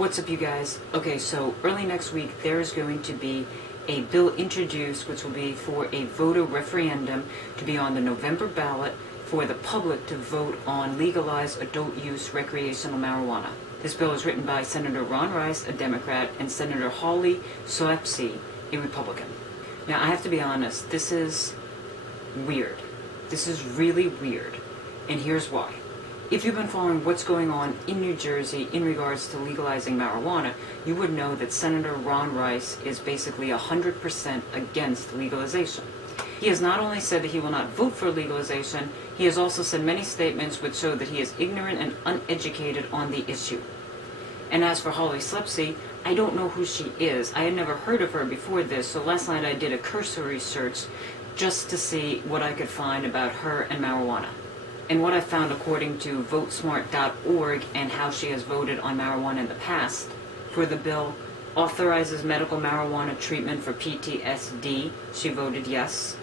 What's up, you guys? Okay, so early next week there's going to be a bill introduced which will be for a voter referendum to be on the November ballot for the public to vote on legalized adult use recreational marijuana. This bill is written by Senator Ron Rice, a Democrat, and Senator Holly Soepsey, a Republican. Now, I have to be honest, this is weird. This is really weird, and here's why. If you've been following what's going on in New Jersey in regards to legalizing marijuana, you would know that Senator Ron Rice is basically 100% against legalization. He has not only said that he will not vote for legalization, he has also said many statements which show that he is ignorant and uneducated on the issue. And as for Holly Soepsey, I don't know who she is. I had never heard of her before this, so last night I did a cursory search just to see what I could find about her and marijuana. And what I found according to votesmart.org and how she has voted on marijuana in the past, for the bill authorizes medical marijuana treatment for PTSD, she voted yes.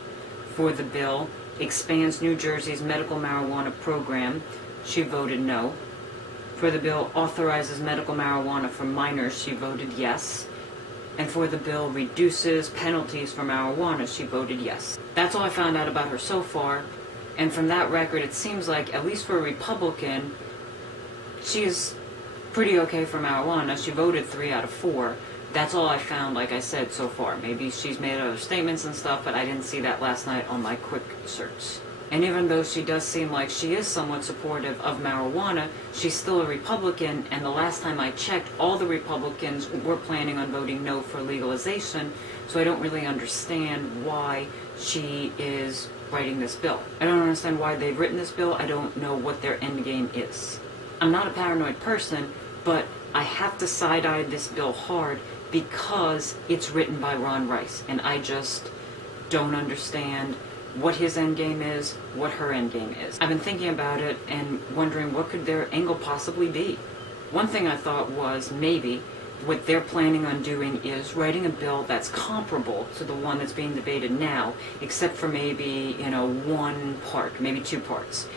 For the bill expands New Jersey's medical marijuana program, she voted no. For the bill authorizes medical marijuana for minors, she voted yes. And for the bill reduces penalties for marijuana, she voted yes. That's all I found out about her so far. And from that record, it seems like, at least for a Republican, she is pretty okay for marijuana. She voted 3 out of 4. That's all I found, like I said, so far. Maybe she's made other statements and stuff, but I didn't see that last night on my quick search. And even though she does seem like she is somewhat supportive of marijuana, she's still a Republican, and the last time I checked, all the Republicans were planning on voting no for legalization, so I don't really understand why she is writing this bill. I don't understand why they've written this bill. I don't know what their end game is. I'm not a paranoid person, but I have to side-eye this bill hard because it's written by Ron Rice, and I just don't understand what his end game is, what her end game is. I've been thinking about it and wondering what could their angle possibly be. One thing I thought was maybe what they're planning on doing is writing a bill that's comparable to the one that's being debated now, except for maybe, one part, maybe 2 parts.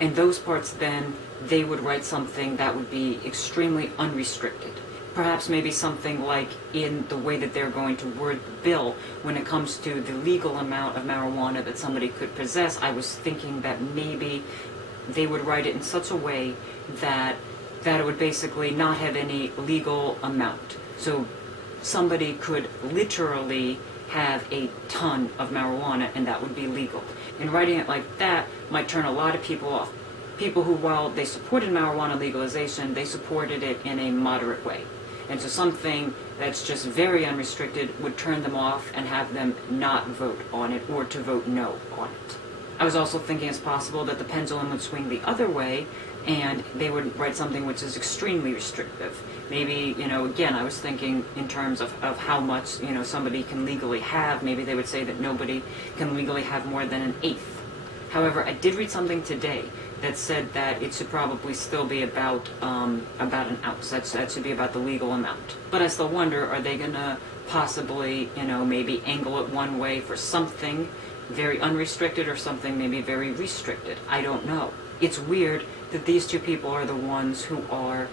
And those parts then, they would write something that would be extremely unrestricted. Perhaps maybe something like in the way that they're going to word the bill when it comes to the legal amount of marijuana that somebody could possess. I was thinking that maybe they would write it in such a way that it would basically not have any legal amount. So somebody could literally have a ton of marijuana and that would be legal. And writing it like that might turn a lot of people off. People who, while they supported marijuana legalization, they supported it in a moderate way. And so something that's just very unrestricted would turn them off and have them not vote on it or to vote no on it. I was also thinking it's possible that the pendulum would swing the other way and they would write something which is extremely restrictive. Maybe, again, I was thinking in terms of how much, somebody can legally have. Maybe they would say that nobody can legally have more than 1/8. However, I did read something today that said that it should probably still be about 1 ounce. That should be about the legal amount. But I still wonder, are they going to possibly, maybe angle it one way for something very unrestricted or something maybe very restricted? I don't know. It's weird that these 2 people are the ones who are,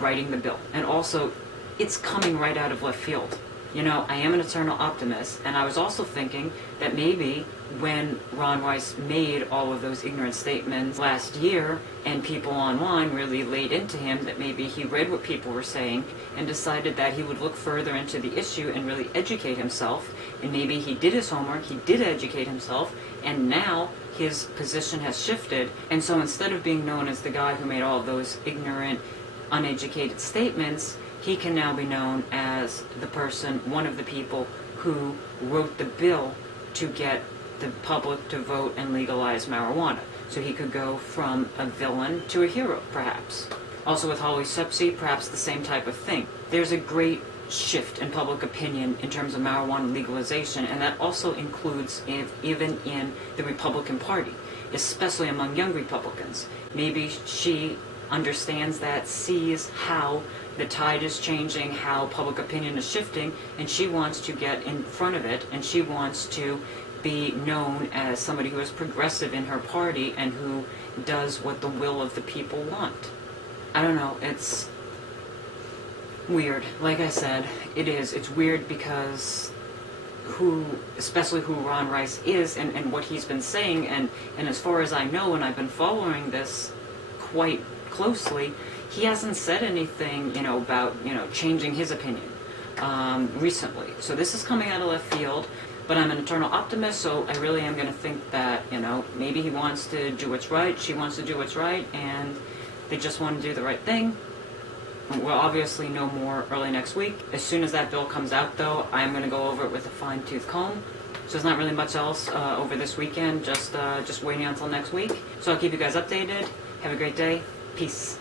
writing the bill. And also, it's coming right out of left field. I am an eternal optimist, and I was also thinking that maybe when Ron Rice made all of those ignorant statements last year and people online really laid into him, that maybe he read what people were saying and decided that he would look further into the issue and really educate himself, and maybe he did his homework, he did educate himself, and now his position has shifted, and so instead of being known as the guy who made all of those ignorant, uneducated statements, he can now be known as the person, one of the people who wrote the bill to get the public to vote and legalize marijuana. So he could go from a villain to a hero, perhaps. Also with Holly Soepsey, perhaps the same type of thing. There's a great shift in public opinion in terms of marijuana legalization, and that also includes even in the Republican Party, especially among young Republicans. Maybe she understands that, sees how the tide is changing, how public opinion is shifting, and she wants to get in front of it, and she wants to be known as somebody who is progressive in her party and who does what the will of the people want. I don't know, weird. Like I said, it is. It's weird because especially who Ron Rice is and what he's been saying, and as far as I know, and I've been following this quite closely, he hasn't said anything, about, changing his opinion recently. So this is coming out of left field, but I'm an eternal optimist, so I really am going to think that, maybe he wants to do what's right, she wants to do what's right, and they just want to do the right thing. We'll obviously know more early next week. As soon as that bill comes out, though, I'm going to go over it with a fine-tooth comb. So there's not really much else over this weekend, just waiting until next week. So I'll keep you guys updated. Have a great day. Peace.